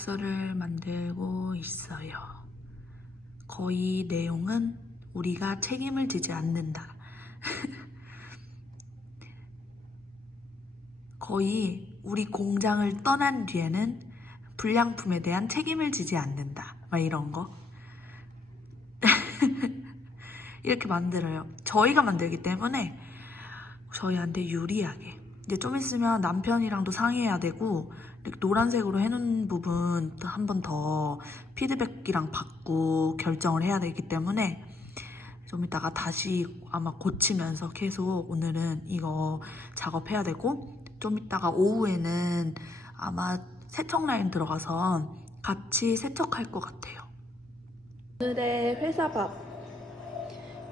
계약서를 만들고 있어요. 거의 내용은 우리가 책임을 지지 않는다. 거의 우리 공장을 떠난 뒤에는 불량품에 대한 책임을 지지 않는다. 막 이런 거. 이렇게 만들어요. 저희가 만들기 때문에 저희한테 유리하게. 이제 좀 있으면 남편이랑도 상의해야 되고 노란색으로 해놓은 부분 한 번 더 피드백이랑 받고 결정을 해야 되기 때문에 좀 이따가 다시 아마 고치면서 계속 오늘은 이거 작업해야 되고 좀 이따가 오후에는 아마 세척 라인 들어가서 같이 세척할 것 같아요. 오늘의 회사 밥.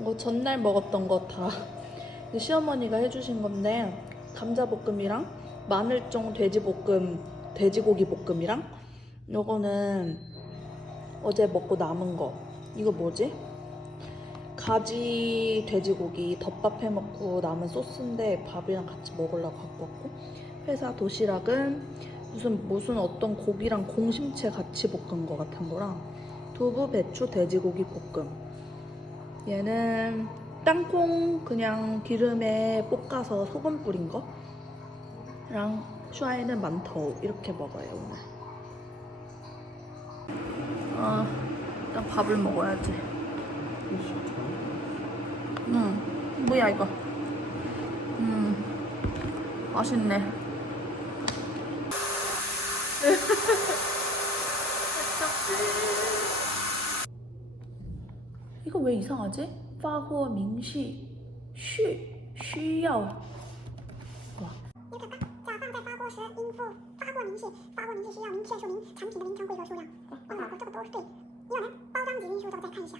이거 전날 먹었던 거 다 시어머니가 해주신 건데 감자볶음이랑 마늘종 돼지볶음, 돼지고기 볶음이랑 요거는 어제 먹고 남은 거. 이거 뭐지? 가지 돼지고기 덮밥 해 먹고 남은 소스인데 밥이랑 같이 먹으려고 갖고 왔고 회사 도시락은 무슨 무슨 어떤 고기랑 공심채 같이 볶은 거 같은 거랑 두부 배추 돼지고기 볶음 얘는 땅콩 그냥 기름에 볶아서 소금 뿌린 거랑 슈아에는 만tou 이렇게 먹어요 오늘 아 일단 밥을 먹어야지 음 뭐야 이거 음 맛있네 이거 왜 이상하지? 파호 민시 쉬 쉬요. 后发货明细，发货明细需要明确说明产品的名称规格数量。我老婆这个都是对，你们包装及运输都再看一下。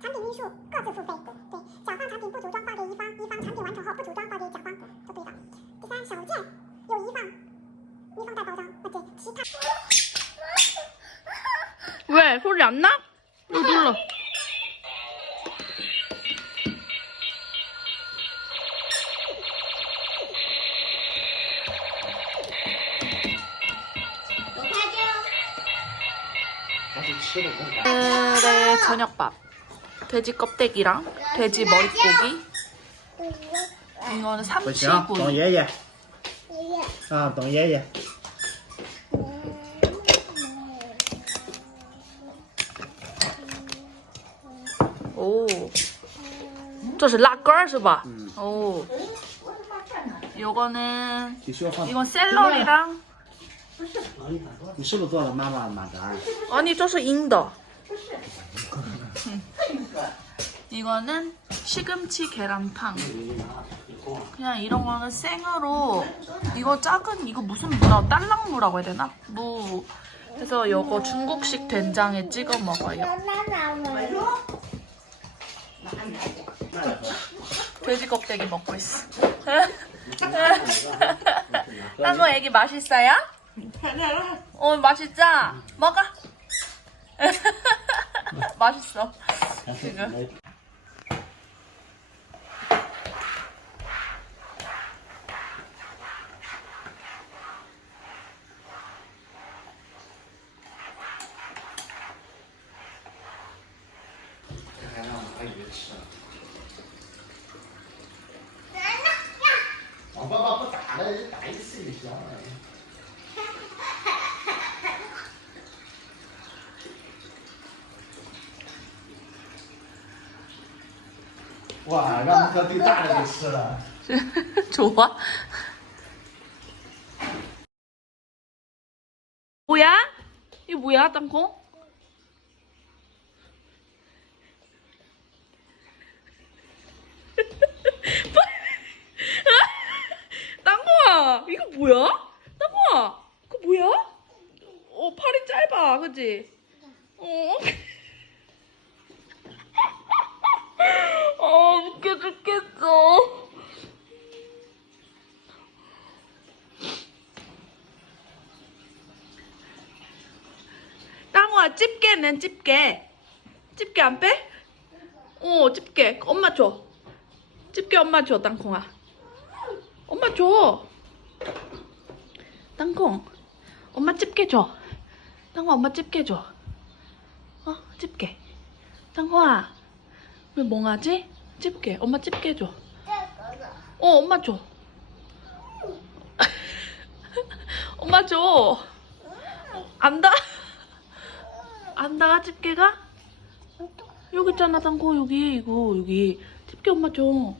产品运输各自付费。对，甲方产品不组装发给乙方，乙方产品完成后不组装发给甲方，都对的。第三，小件有乙方，乙方带包装，啊对，其他。喂，说人呢？录制了。 오늘의 저녁밥 돼지 껍데기랑 돼지 머릿고기 이거는 不行，等 삼치구이 爷爷。啊，等爷爷。 오, 这是辣根是吧? 오. 요거는 你说话。 이건 샐러리랑 你是不是做了妈妈的马扎？ 아니 这是 인더. 이거는 시금치 계란탕. 그냥 이런 거는 생으로 이거 작은 이거 무슨 무라 딸랑무라고 해야 되나? 무. 그래서 요거 중국식 된장에 찍어 먹어요. 돼지 껍데기 먹고 있어. 땅거 애기 맛있어요? 어 맛있죠? 먹어. 맛있어. 지금. 哇，让哥最大的给吃了。 좋아? 뭐야? 이거 뭐야, 땅콩? 땅콩아, 이거 뭐야? 땅콩아, 그거 뭐야? 어, 팔이 짧아, 그지? 어. 아, 웃겨 죽겠어. 땅우아 집게는 집게 집게 안 빼? 어 집게 엄마 줘 집게 엄마 줘, 땅콩아. 엄마 줘. 땅콩. 엄마 집게 줘. 땅콩 엄마 집게 줘. 어, 집게. 땅콩아. 왜 멍하지? 집게. 엄마 집게 줘. 어, 엄마 줘. 엄마 줘. 안다. 안다 집게가? 여기 있잖아 땅콩 여기 이거 여기 집게 엄마 줘.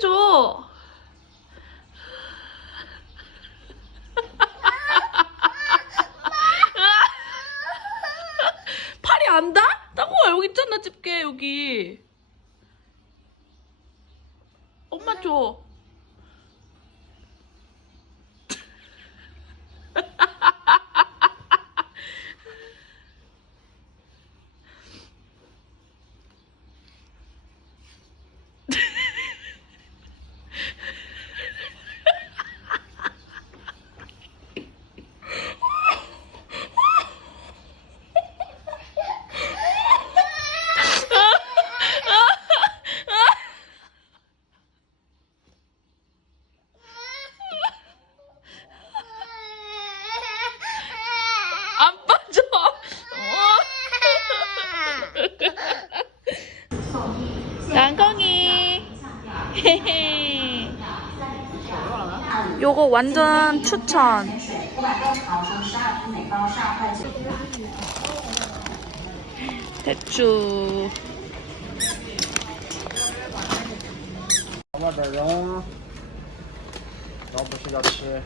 줘. 팔이 안 닿아? 땅콩아 여기 있잖아 집게 여기. 엄마 줘. 안 빠져. 땅콩이. 헤헤. 요거 완전 추천. 대추. 往外边扔，然后不睡觉吃。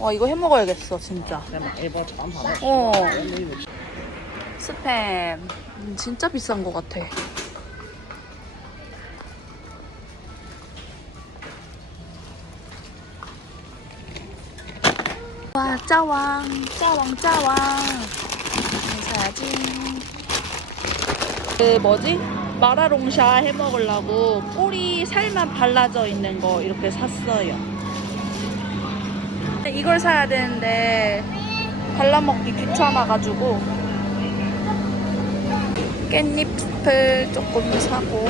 와 이거 해 먹어야겠어 진짜. 어. 스팸 음, 진짜 비싼 것 같아. 와 짜왕 짜왕 짜왕 사야지. 그 뭐지? 마라롱샤 해 먹으려고 꼬리 살만 발라져 있는 거 이렇게 샀어요. 이걸 사야 되는데 발라먹기 귀찮아가지고 깻잎을 조금 사고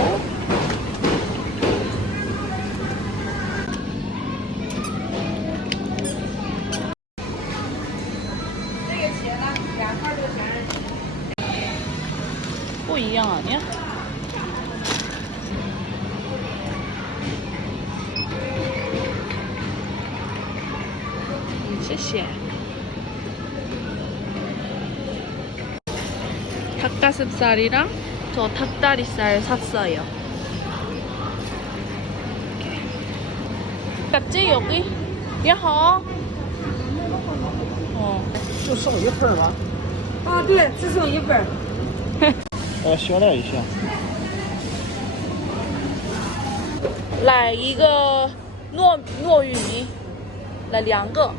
또 이양 아니야? 닭가슴살이랑 저 닭다리살 샀어요. 이렇게. 같지 여기? 야호. 어. 就剩一份吗？啊，对，只剩一份儿。呃，小点一些。来一个糯糯玉米，来两个。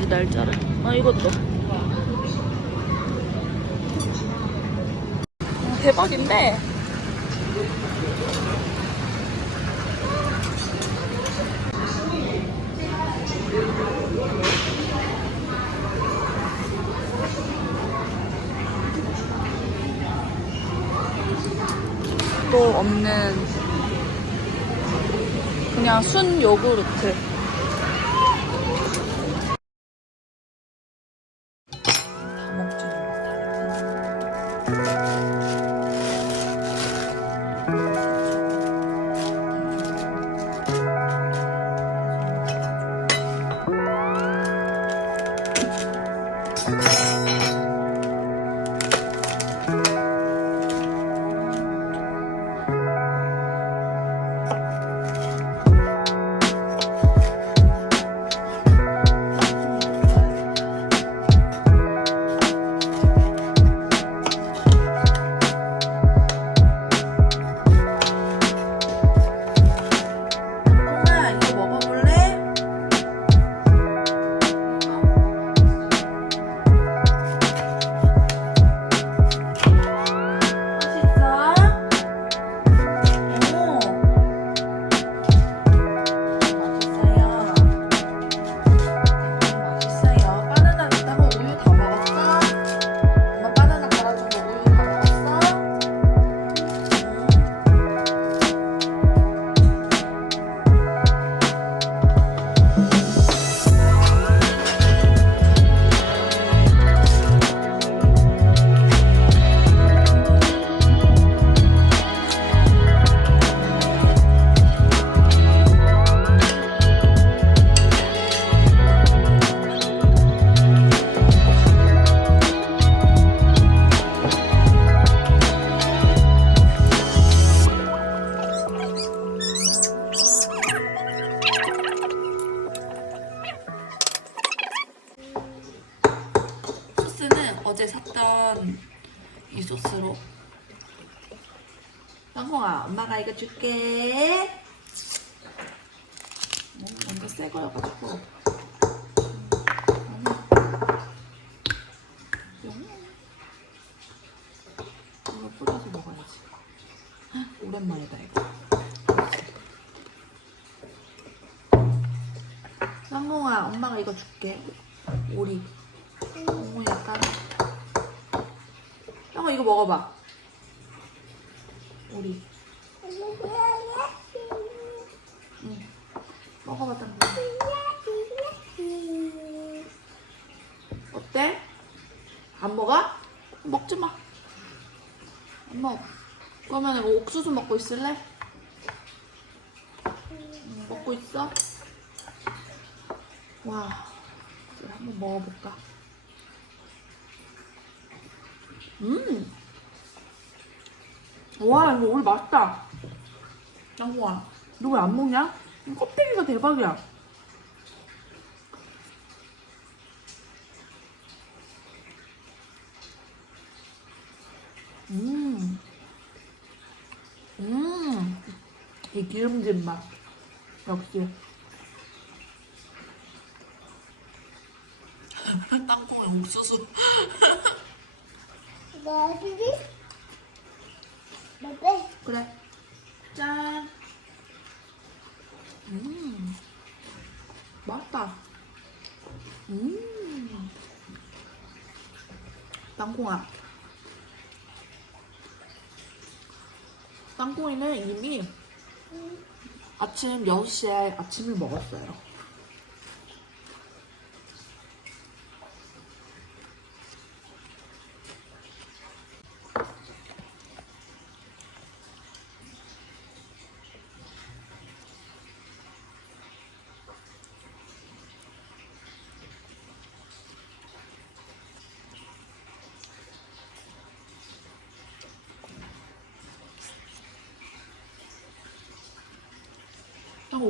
봐야지 날짜를. 아 이것도. 어, 대박인데. 또 없는 그냥 순 요구르트. 새 거여가지고 이거 뿌려서 먹어야지. 헉, 오랜만이다 이거. 땅콩아 엄마가 이거 줄게. 오리. 너무 약간 형아 이거 먹어봐 오리 응 먹어봐 땅콩 어때? 안 먹어? 먹지 마. 안 먹어. 그러면 뭐 옥수수 먹고 있을래? 응, 먹고 있어? 와, 한번 먹어볼까? 음, 와 이거 오늘 맛있다. 장구아, 너 왜 안 먹냐? 이 껍데기가 대박이야. 음, 음, 이 기름진 맛 역시. 땅콩에 옥수수. 그래. 짠. 음. 맛있다. 음. 땅콩아. 땅콩이는 이미 아침 6시에 아침을 먹었어요.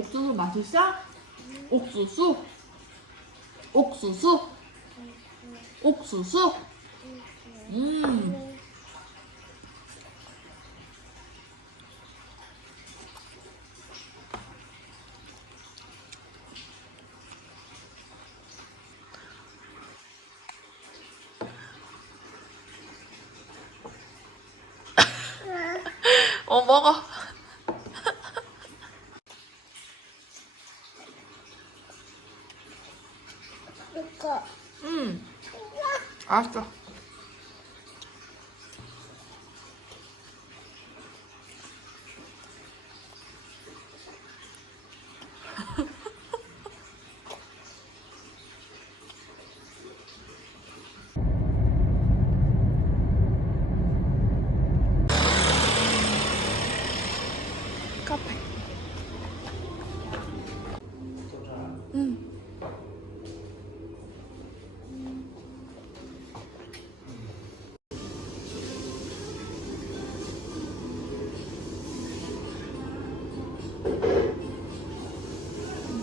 옥수수 맛있어? 옥수수? 옥수수? 옥수수? 음. 어 먹어.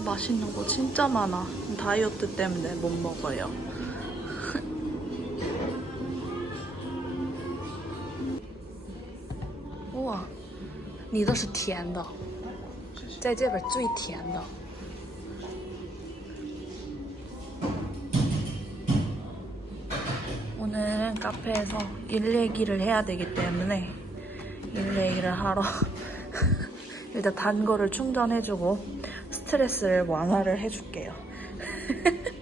맛있는 거 진짜 많아. 다이어트 때문에 못 먹어요. 哇，你的是甜的，在这边最甜的。 오늘 카페에서 일 얘기를 해야 되기 때문에 일 얘기를 하러 일단 단 거를 충전해주고 스트레스를 완화를 해줄게요.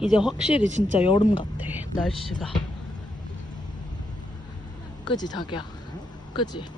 이제 확실히 진짜 여름 같아 날씨가. 그지 자기야? 그지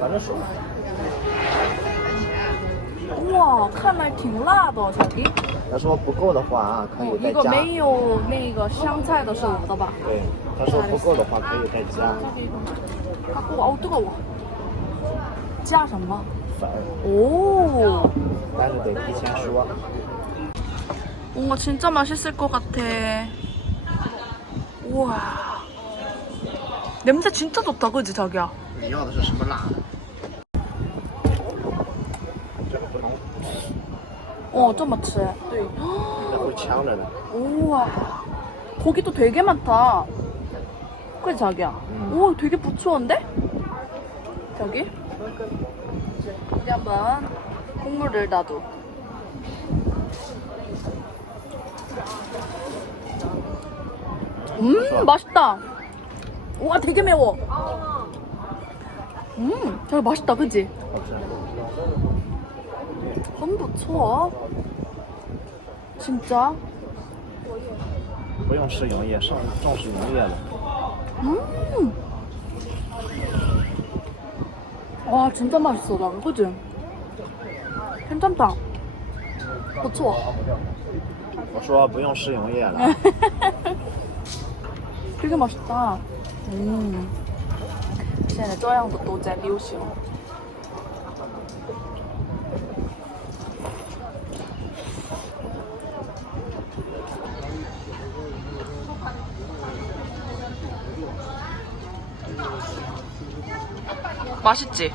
反正是 우와, 카멜 挺辣的, 저기. 他说不够的话可以再一个加。没有那个香菜的是五的吧？对，他说不够的话可以再加 갖고 와. 어우, 뜨거워. 加什么?粉， 오. 但是得提前说。 뭔가 진짜 맛있을 것 같아. 우와. 냄새 진짜 좋다, 그지, 자기야? 你要的是什么辣的？ 어, 좀 맛있어. 네. 那会呛着的。 우와. 고기도 되게 많다. 그지, 자기야? 음. 오, 되게 부추한데? 저기? 여기 한번 국물을 놔도. 음, 맛있다. 우와, 되게 매워. 음, 되게 맛있다, 그지? 好吃。 很不错. 진짜? 不用吃营业，上重视营业了。 음. 와 진짜 맛있어 나 그지? 괜찮다. 그쵸? 我说不用试营业了。 되게 맛있다. 음. 现在这样的都在流行. 맛있지?